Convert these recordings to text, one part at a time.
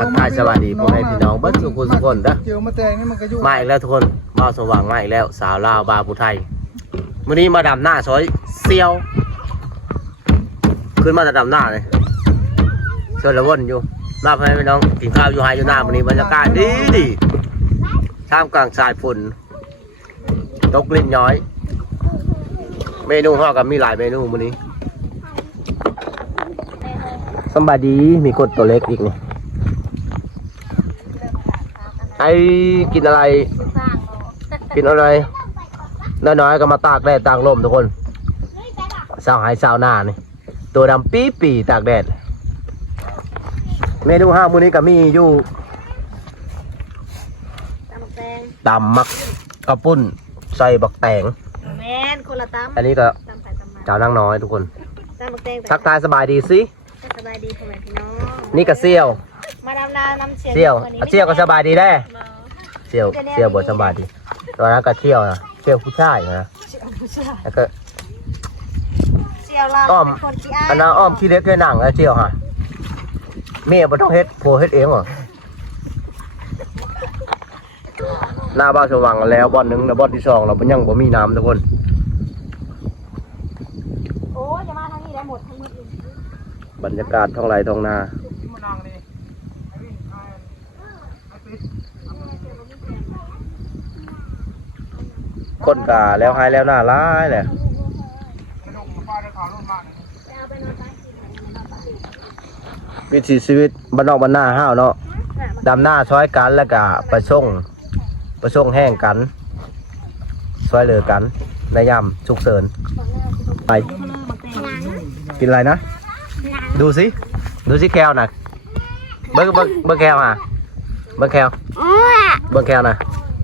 ทักทายสวัสดีพ่อแม่พี่น้องเบิ้ลทุกคนนะมาอีกแล้วทุกคนมาสว่างมาอีกแล้วสาวลาวบาปูไทยวันนี้มาดำหน้าซอยเซียวขึ้นมาจะดำหน้าเลยเชื่อละวนอยู่มาพ่อแม่พี่น้องกินข้าวอยู่ไฮอยู่หน้าวันนี้บรรยากาศดีท่ามกลางสายฝนตกลิ้นย้อยเมนูห่อกับมีหลายเมนูวันนี้สบายดีมีกดตัวเล็กอีกนี่ไอ้กินอะไรน้อยๆก็มาตากแดดตากลมทุกคนสาวหายสาวหน้านี่ตัวดำปีตากแดดเมนูห้ามื้อนี้ก็มีอยู่ตำมักกระปุ้นใส่บักแตงแมนคนละตำอันนี้ก็เจ้านั่งน้อยทุกคนทักทายสบายดีสิสบายดีพ่อแม่พี่น้องนี่ก็เซี่ยวมาดำนาน้ำเซี่ยวก็สบายดีได้เซี่ยวบทสบายดีตอนนั้นก็เที่ยวนะเที่ยวผู้ชายนะแล้วก็เซี่ยวเราเป็นคนขี้อ้ายอันนั้นอ้อมขี้เล็กแค่หนังแล้วเที่ยวฮะเมียมันต้องเฮ็ดโผเฮ็ดเองเหรอหน้าบ้านสว่างแล้วบอลหนึ่งแล้วบอลที่สองเราเป็นยังบ่มีน้ำทุกคนโอ้จะมาทางนี้ได้หมดทั้งหมดบรรยากาศท้องไร่ท้องนาคนกาแล้วหายแล้วหน้าร้ายแหละวิถีชีวิตบ้านนอกบ้านหน้าห้าวเนาะดำหน้าช้อยกันแล้วก็ไปส่งแห้งกันช้อยเหลือกันในยามฉุกเฉินไปกินอะไรนะดูสิแคลน่ะเบิ้งแคลอ่ะเบิ้งแคลนะ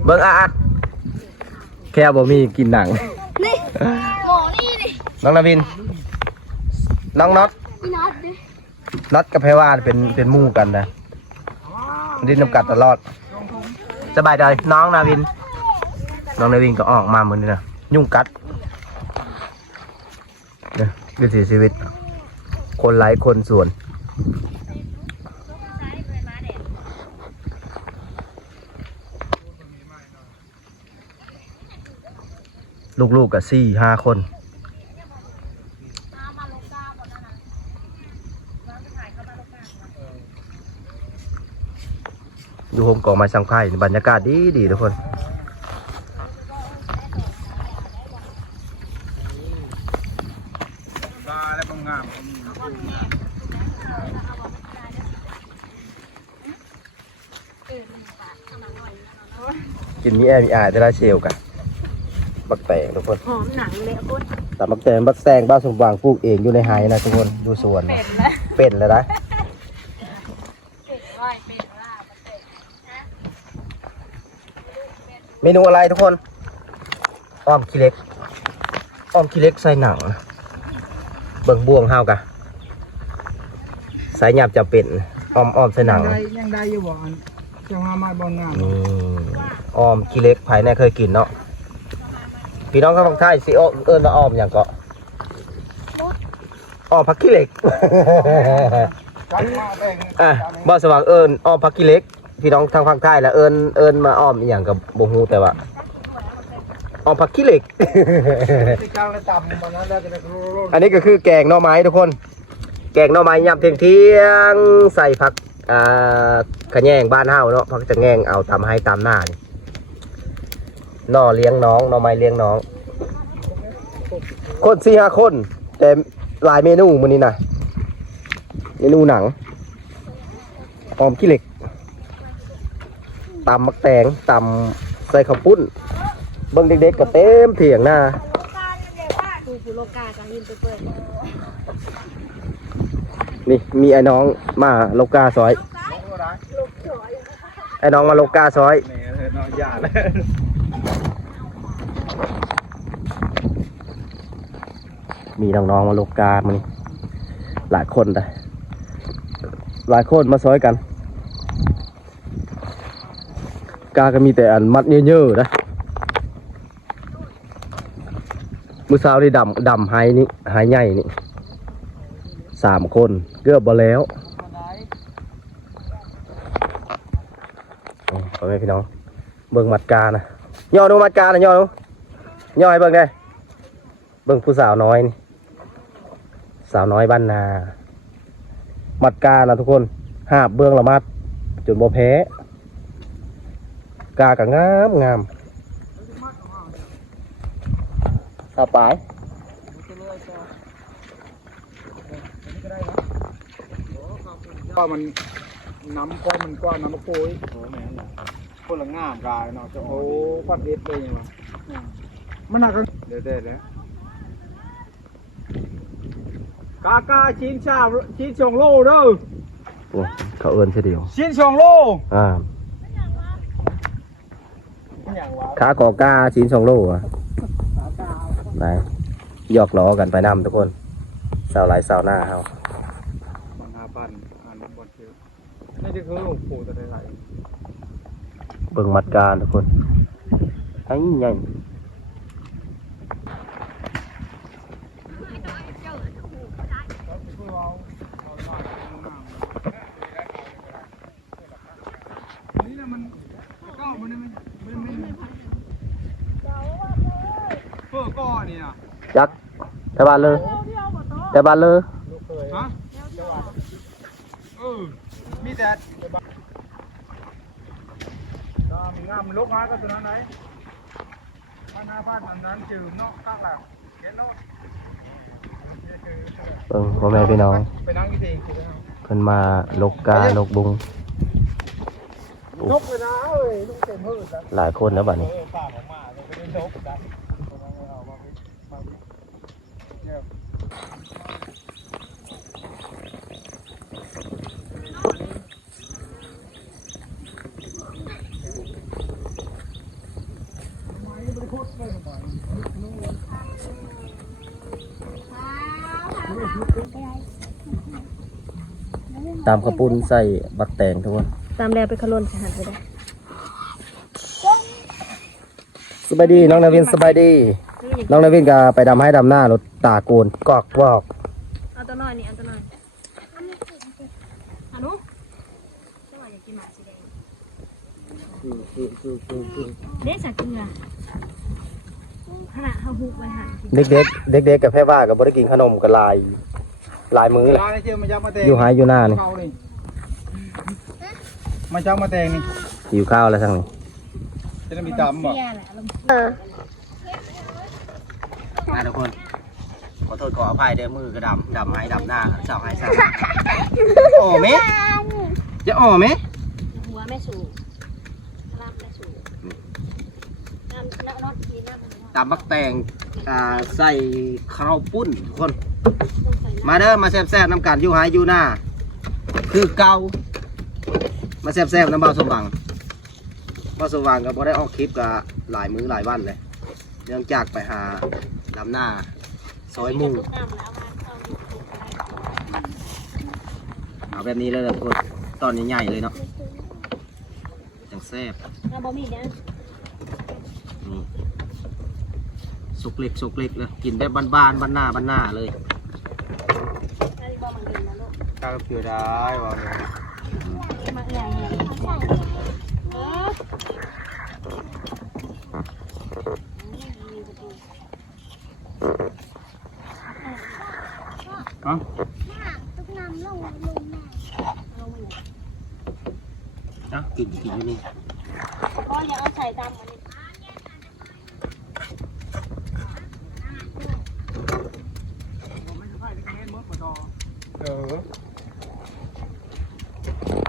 เบิ้งแคลบ่มีกินหนังนี่หมอนี่ดิน้องนาวินน้องน็อตกับแพรวาเป็นมู่กันนะดิ้นน้ำกัดตลอดสบายใจน้องนาวินก็ออกมาเหมือนนี่นะยุ่งกัดเนี่ยวิถีชีวิตคนไร้คนส่วนลูกกับ4-5 คนอยู่โฮมกองไม้สังไพ่บรรยากาศดีทุกคนกินมีแอร์มีอายจะได้เชลกันบักแตงทุกคนหอมหนังเลยคุณแต่บักแตงบ้านสมหวังปลูกเองอยู่ในไฮนะทุกคนดูสวนเป็นเลยนะเมนูอะไรทุกคนอ้อมขี้เล็กใส่หนังเบิ่งบ่วงห้าวกะสายหยาบจะเป็นอ้อมใส่หนังยังได้อยู่บ่อันจะมาบอลงามอ้อมขี้เล็กภายในเคยกินเนาะพี่น้องข้างฝั่งไทยสิเอิ้นว่าอ้อมอย่างก็อ้อมผักขี้เล็กบ้านสว่างเอิ้นอ้อมผักขี้เล็กพี่น้องทางฝั่งใต้แล้วเอิญมาอ้อมอย่างกับโบฮูแต่ว่าอ้อมผักขี้เหล็ก อันนี้ก็คือแกงหน่อไม้ทุกคนแกงหน่อไม้ยำเที่ยงใส่ผักขะแยงบ้านเฮาเนาะผักจะแงงเอาตามให้ตามหน้านี่หน่อเลี้ยงน้องหน่อไม้เลี้ยงน้องคน4-5 คนแต่หลายเมนูมื้อนี้นะเมนูหนังอ้อมขี้เหล็กตำมักแตงตำใส่ข้าวปุ้นเบิ่งเด็กๆก็เต็มเถียงหน้านี่มีไอ้น้องมาโลกาซอยไอ้น้องมาโลกาซอยมีน้องๆมาโลกามันหลายคนเลยหลายคนมาซอยกันกาก็มีแต่อันมัดเยอะๆนะมือสาวนี่ดำหายนี่หายใหญ่นี่3 คนเกือบบ่แล้ว แม่พี่น้องเบิ่งมัดกานะย่อดูมัดกานะย่อดูย่อให้เบิ่งได้เบิ่งผู้สาวน้อยนี่สาวน้อยบ้านนามัดกานะทุกคนหาบเบื้องละมัดจนบ่แพ้กาก็งามงามสาวปลาย ก็มันน้ำก้อนมันก้อนน้ำโป้ยโอ้แม่นคนละง่ามกายเนาะจะโอ้ปัดเด็ดเลยว่ะมันน่าจะเด็ดแล้วกาชิ้นชาชิ้นชงโลเด้อ โอ้เขาเอิ้นเสียเดียว ชิ้นชงโล ขากอกาชิ้น2 โลอ่ะไหนหยอกล้อกันไปนำทุกคนสาวหลายสาวหน้าเฮา มัน5,000อันบอลเชื่อนี่จะคือหลวงปู่ตัวไหน เบิ่งมัดการทุกคนไอ้ใหญ่ นี่นะมันก็มันไม่เพื่อก้อนนี่นะ จักแต่บ้านเลยแต่บ้านเลย ฮะมีแต่งามลูกค้าก็ตัวนั้นไหน5,000อันนั้นจืดเนาะข้างหลังเห็นเนาะ เบิ่งพ่อแม่พี่น้อง ไปนั่งกี่ที เพิ่นมาลกกาลกบุง นกเลยนะเอ้ยนกเต็มหืดแล้ว หลายคนแล้วบัดนี้ ปากออกมาเลยไม่ได้นกนะตามกระปุ้นใส่บักแตงทุกคน ตามแล้วไปขลุ่นสหันไปได้ สบายดีน้องนาวินสบายดีน้องนาวินก็ไปดำให้ดำหน้ารถตาโกนกอกวอก เอาตัวน้อยนี่เอาตัวน้อยอนุใช่ว่าอยากกินหมาสีแดงเด็กสักเกลือขนาดเขาหุบไว้หัน เด็กกับแพ่ว่ากับบ่ได้กินขนมกับลายมือเลยอยู่หายอยู่หน้านี่ มาเจ้ามาแตงนี่ หิวข้าวแล้วทั้งนี้ จะได้มีตำบ่ มาทุกคนขอโทษขออภัยเด้อมือกระดำให้ดำหน้าเจ้าให้ซะโอ้เมจะโอ้เม หัวแม่สูลาบแม่สูน้ำน้ำกินน้ำ ตำบักแตงใส่ข้าวปุ้นทุกคนมาเด้อมาแซ่บๆน้ำกันอยู่หายอยู่หน้าคือเก่ามาแซ่บๆน้ำเบาสว่างเบาสว่างก็บ่ได้ออกคลิปกับหลายมื้อหลายวันเลยเนื่องจากไปหาดำหน้าซอยมุงเอาแบบนี้เลยทุกคนตอนใหญ่ๆเลยเนาะจังแซ่บ น้ำบะหมี่เนี่ย นี่สุกเล็กเลยกินแบบบ้านๆบ้านหน้าเลย ตาเกลือได้ว่ะ มาเอื่อย ฮะ นะกินอยู่นี่ ก็ยังเอาใส่ตามมัน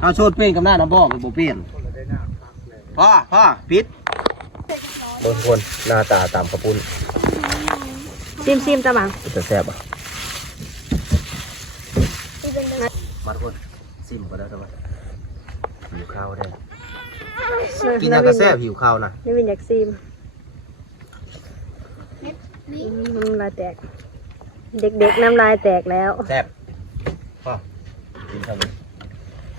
เอาโชดเป้งกับหน้าน้ำบ่อมันบ่เปลี่ยนพ่อปิดบนคนหน้าตาตามกระปุ้น ซิมตะบัง จะแซ่บอ่ะมาทุกคนซิมก็ได้ทำไมหิวข้าวได้กินยากระแซ่บหิวข้าวนะ นี่เป็นอยากซิมน้ำลายแตกเด็กๆน้ำลายแตกแล้ว แซ่บพ่อกินข้าวเลย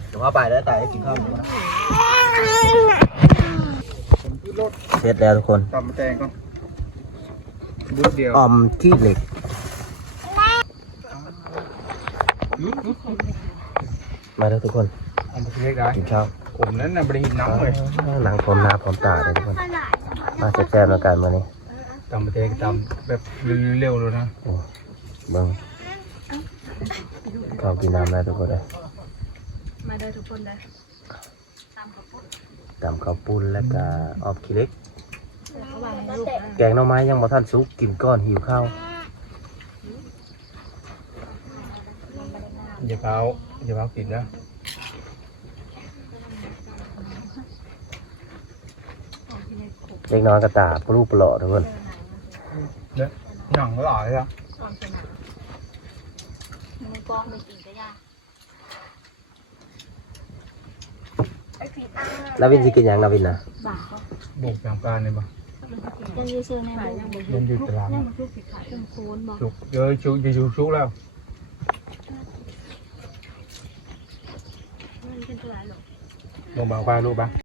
เดี๋ยวพ่อไปแล้วตายให้กินข้าวหมูนะเสร็จแล้วทุกคน ตำแตงก็บุดเดียว ออมขี้เหล็กมาแล้วทุกคน อันเล็กได้ กินข้าว ผมนั้นน่ะบริหิตน้ำเลย หนังพร้อมหน้าพร้อมตาเลยทุกคนมาแซ่บๆแล้วกันมื้อนี้ ตำประเทศตำแบบเร็วๆเลยนะ โอ้เบิ่งข้าวกินน้ำได้ทุกคนเลย มาเด้อทุกคนเด้อตามกับพวก ตำข้าวปุ้นแล้วก็ออบขี้เหล็ก เขาวางให้ลูกนะ แกงหน่อไม้ยังบ่ทันสุกกินก้อนหิวข้าว อย่าเผากินนะ เล็กน้อยก็ตาปลูกปลอทุกคน เนี่ยหนังหลายอ่ะ ตอนสนามมือกองไปกินก็ยากไอ้ผีตา แล้ววินสิกินหยังนะวินนะ บ่าก็ บุกทางการเลยป่ะ ยังยืดเชือกในบ่ายังบ่ ยังอยู่ตาราง ยังบ่ชุกผิดขายยังโคนบ่ ชุกเยอะชุกแล้ว มันเป็นตัวอะไรหรอ ลงบางปลาลูกปะ